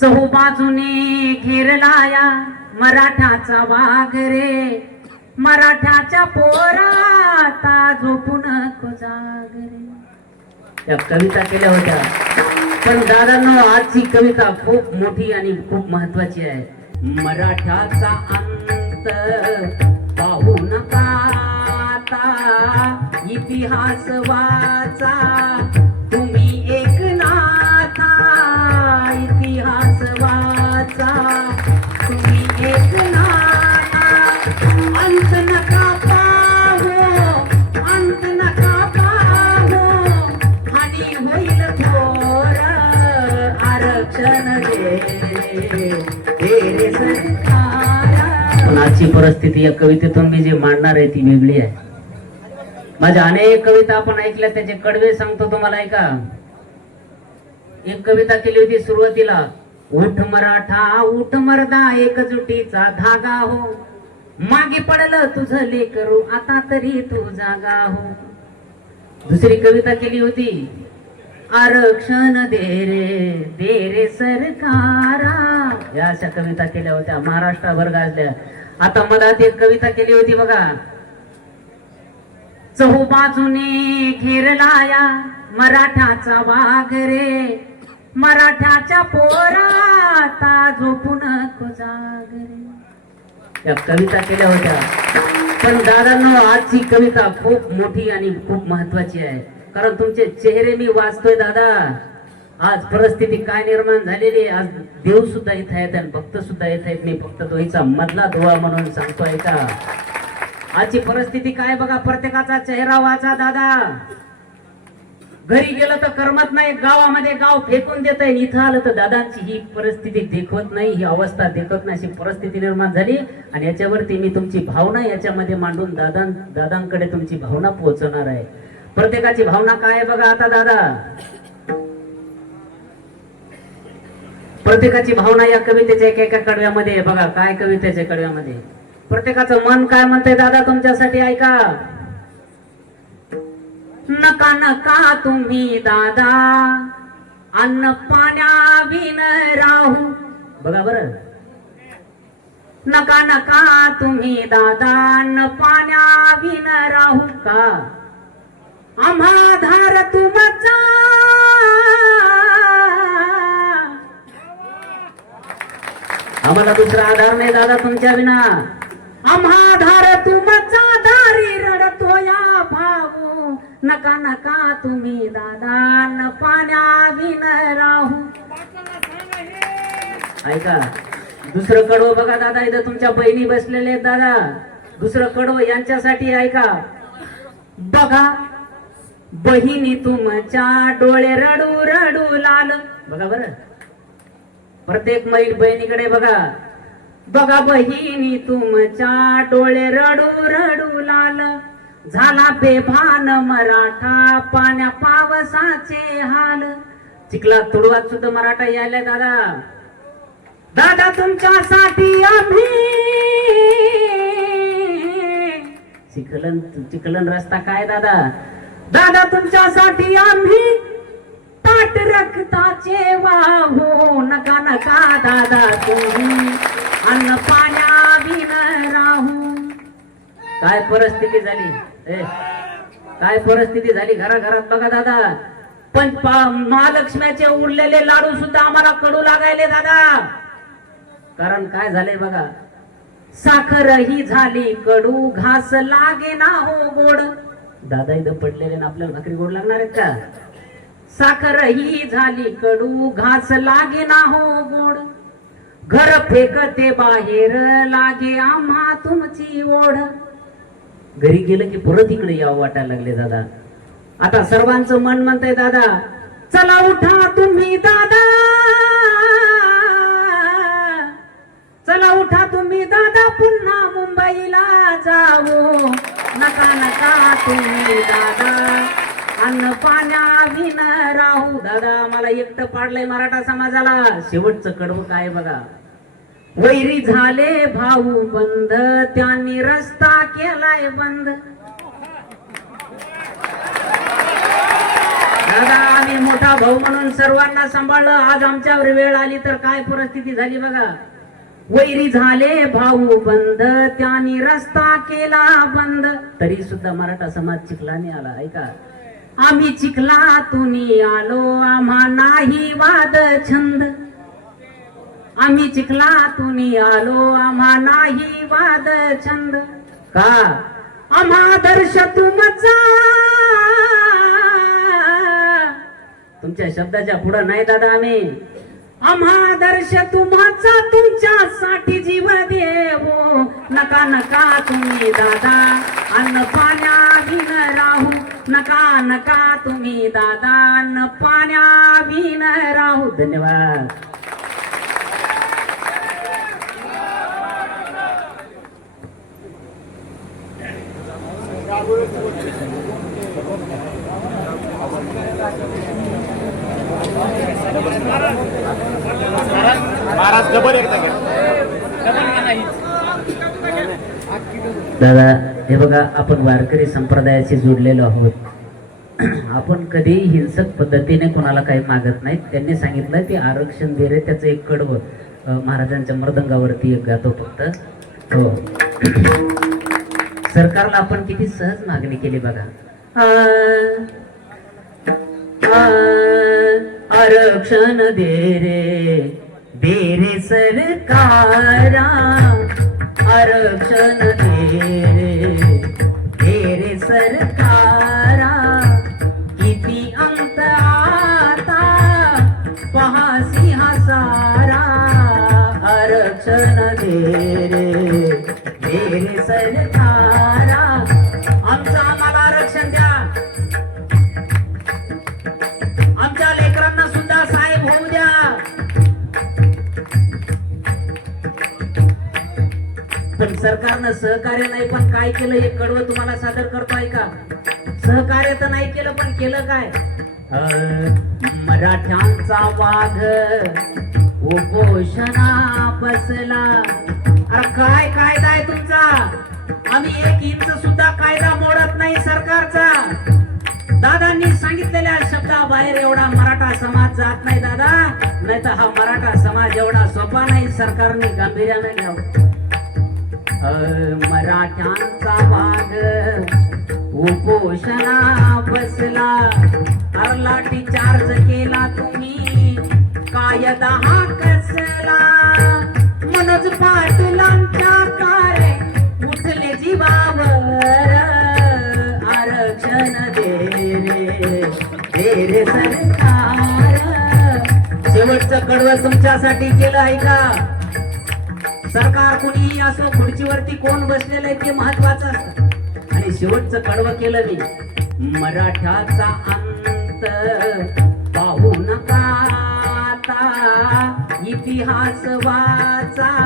चहूबाजूने घेरलाया मराठाचा वाघ रे. मराठाच्या पोराता झोपून जाग रे. त्या कविता केल्या होत्या. पण दादांनो आजची कविता खूप मोठी आणि खूप महत्वाची आहे. मराठाचा अंत पाहू नका आता. इतिहास वाचा. आजची परिस्थिती या कवितेतून मी जी मांडणार आहे ती वेगळी आहे. माझ्या अनेक कविता आपण ऐकल्या त्याचे कडवे सांगतो तुम्हाला ऐका एक कविता केली होती सुरुवातीला उठ मराठा उठ मरदा एकजुटीचा धागा हो. मागे पडलं तुझं लेकरू आता तरी तू जागा हो. दुसरी कविता केली होती आरक्षण दे रे दे रे सरकारा. या अशा कविता केल्या होत्या महाराष्ट्राभर गाजल्या. आता मधात एक कविता केली होती बघा. चहूबाजूने घेरलाया मराठाचा वाघ रे. मराठाच्या पोराता झोपून जाग रे. या कविता केल्या होत्या. पण दादांनो आजची कविता खूप मोठी आणि खूप महत्वाची आहे. कारण तुमचे चेहरे मी वाचतोय दादा. आज परिस्थिती काय निर्माण झालेली आहे? आज देव सुद्धा इथं येत आणि भक्त सुद्धा येत आहेत. मी फक्त दोहीचा मधला धुवा म्हणून सांगतोय का? आजची परिस्थिती काय बघा प्रत्येकाचा चेहरा वाचा दादा. घरी गेलं तर करमत नाही गावामध्ये गाव फेकून देत आहे इथं आलं तर दादांची ही परिस्थिती देखवत नाही ही अवस्था देखत नाही. अशी परिस्थिती निर्माण झाली आणि याच्यावरती मी तुमची भावना याच्यामध्ये मांडून दादां दादांकडे तुमची भावना पोहोचवणार आहे. प्रत्येकाची भावना काय बघा आता दादा? प्रत्येकाची भावना या कवितेच्या एका एका कडव्यामध्ये आहे. बघा काय कवितेच्या कडव्यामध्ये प्रत्येकाचं मन काय म्हणतंय दादा तुमच्यासाठी ऐका. नका नका तुम्ही दादा. अन्न पाण्या विन राहू. बघा बर. नका नका तुम्ही दादा. अन्न पाण्या विन राहू का? आम्हा धार तुमचा आम्हाला दुसरा आधार नाही दादा तुमच्या विना. आम्हा धार तुमचा दारी रडतो या भाऊ. नका नका तुम्ही दादा न पाण्या विन राहू. ऐका दुसरं कडवं बघा दादा इथं तुमच्या बहिणी बसलेले दादा. दुसरं कडवं यांच्यासाठी ऐका. बघा बहिणी तुमच्या डोळे रडू रडू लाल. बघा बरं. प्रत्येक मैल बहिणीकडे बघा. बघा बहिणी तुमच्या डोळे रडू रडू लाल. झाला बेभान मराठा पाण्या पावसाचे हाल. चिखला तुडवात सुद्धा मराठा यायला दादा. दादा तुमच्यासाठी आम्ही चिखलन चिखलन रस्ता काय दादा? दादा तुमच्यासाठी आम्ही ताट रक्ताचे वाहो नका नका दादा तुम्ही. अन्न पाण्या बिन राहू. काय परिस्थिती झाली? काय परिस्थिती झाली घराघरात? बघा दादा. पण महालक्ष्म्याचे उरलेले लाडू सुद्धा आम्हाला कडू लागायले दादा. कारण काय झालंय बघा? साखर ही झाली कडू घास लागे ना हो गोड. दादा इथं पडलेले ना आपल्याला भाकरी गोड लागणार आहेत का? साखर ही झाली कडू घास लागे ना हो गोड. घर फेकते बाहेर लागे आम्हा तुमची ओढ. घरी गेलं की परत इकडे यावं वाटायला लागले दादा. आता सर्वांचं मन म्हणतंय दादा चला उठा तुम्ही दादा. चला उठा तुम्ही दादा पुन्हा मुंबईला जाऊ नका नका तुम्ही दादा. अन्न पाण्या विन राहू. दादा मला एकटं पाडलंय मराठा समाजाला. शेवटचं कडवं काय बघा. वैरी झाले भाऊ बंद. त्यांनी रस्ता केलाय बंद. दादा आम्ही मोठा भाऊ म्हणून सर्वांना सांभाळलं. आज आमच्यावर वेळ आली तर काय परिस्थिती झाली बघा. वैरी झाले भाऊ बंद. त्यांनी रस्ता केला बंद. तरी सुद्धा मराठा समाज चिखला नाही आला ऐका आम्ही चिखला तुनी आलो. आम्हा नाही वाद छंद. आम्ही चिखला तुनी आलो. आम्हा नाही वाद छंद. का? आम्हा दर्श तुमचा तुमच्या शब्दाच्या पुढं नाही दादा आम्ही. आम्हा दर्श तुम्हाचा तुमच्यासाठी जीव देवो. नका नका तुम्ही दादा. अन्न राहू नका नका तुम्ही दादा अन्न पाण्याविन राहू. धन्यवाद. महाराज डबल एकदा दादा हे बघा आपण वारकरी संप्रदायाशी जोडलेलो आहोत. आपण कधीही हिंसक पद्धतीने कोणाला काही मागत नाहीत. त्यांनी सांगितलं ते आरक्षण दे रे त्याचं एक कडवं. महाराजांच्या मृदंगावरती एक गातो फक्त. हो. सरकारला आपण किती सहज मागणी केली बघा. आरक्षण दे रे दे रे सरकारा. आरक्षण दे आरक्षण दे रे. सरकारा आमचं आम्हाला आरक्षण द्या. आमच्या लेकरांना सुद्धा साहेब होऊ द्या. पण सरकारनं सहकार्य नाही पण काय केलं हे कडवं तुम्हाला सादर करतोय का? सहकार्य तर नाही केलं पण केलं काय? मराठ्यांचा वाघ. उपोषणा बसला. अरे काय कायदा आहे तुमचा? आम्ही एक इंच सुद्धा कायदा मोडत नाही सरकारचा. दादांनी सांगितलेल्या शब्दाबाहेर एवढा मराठा समाज जात नाही दादा. नाही तर हा मराठा समाज एवढा सोपा नाही सरकारने गांभीर्याने घ्यावं. मराठ्यांचा भाग उपोषणा बसला. अर लाठी चार्ज केला तुम्ही. कायदा हा मनोज पाटलांच्या कारे उठले जीवावर आरक्षण दे रे सरकार. शेवटचं कडवं तुमच्यासाठी केलं आहे का? सरकार कुणीही असो खुर्चीवरती कोण बसलेलं आहे ते महत्वाचं असत. आणि शेवटचं कडवं केलं मी. मराठ्याचा अंत पाहू नका आता. इतिहास वाचा.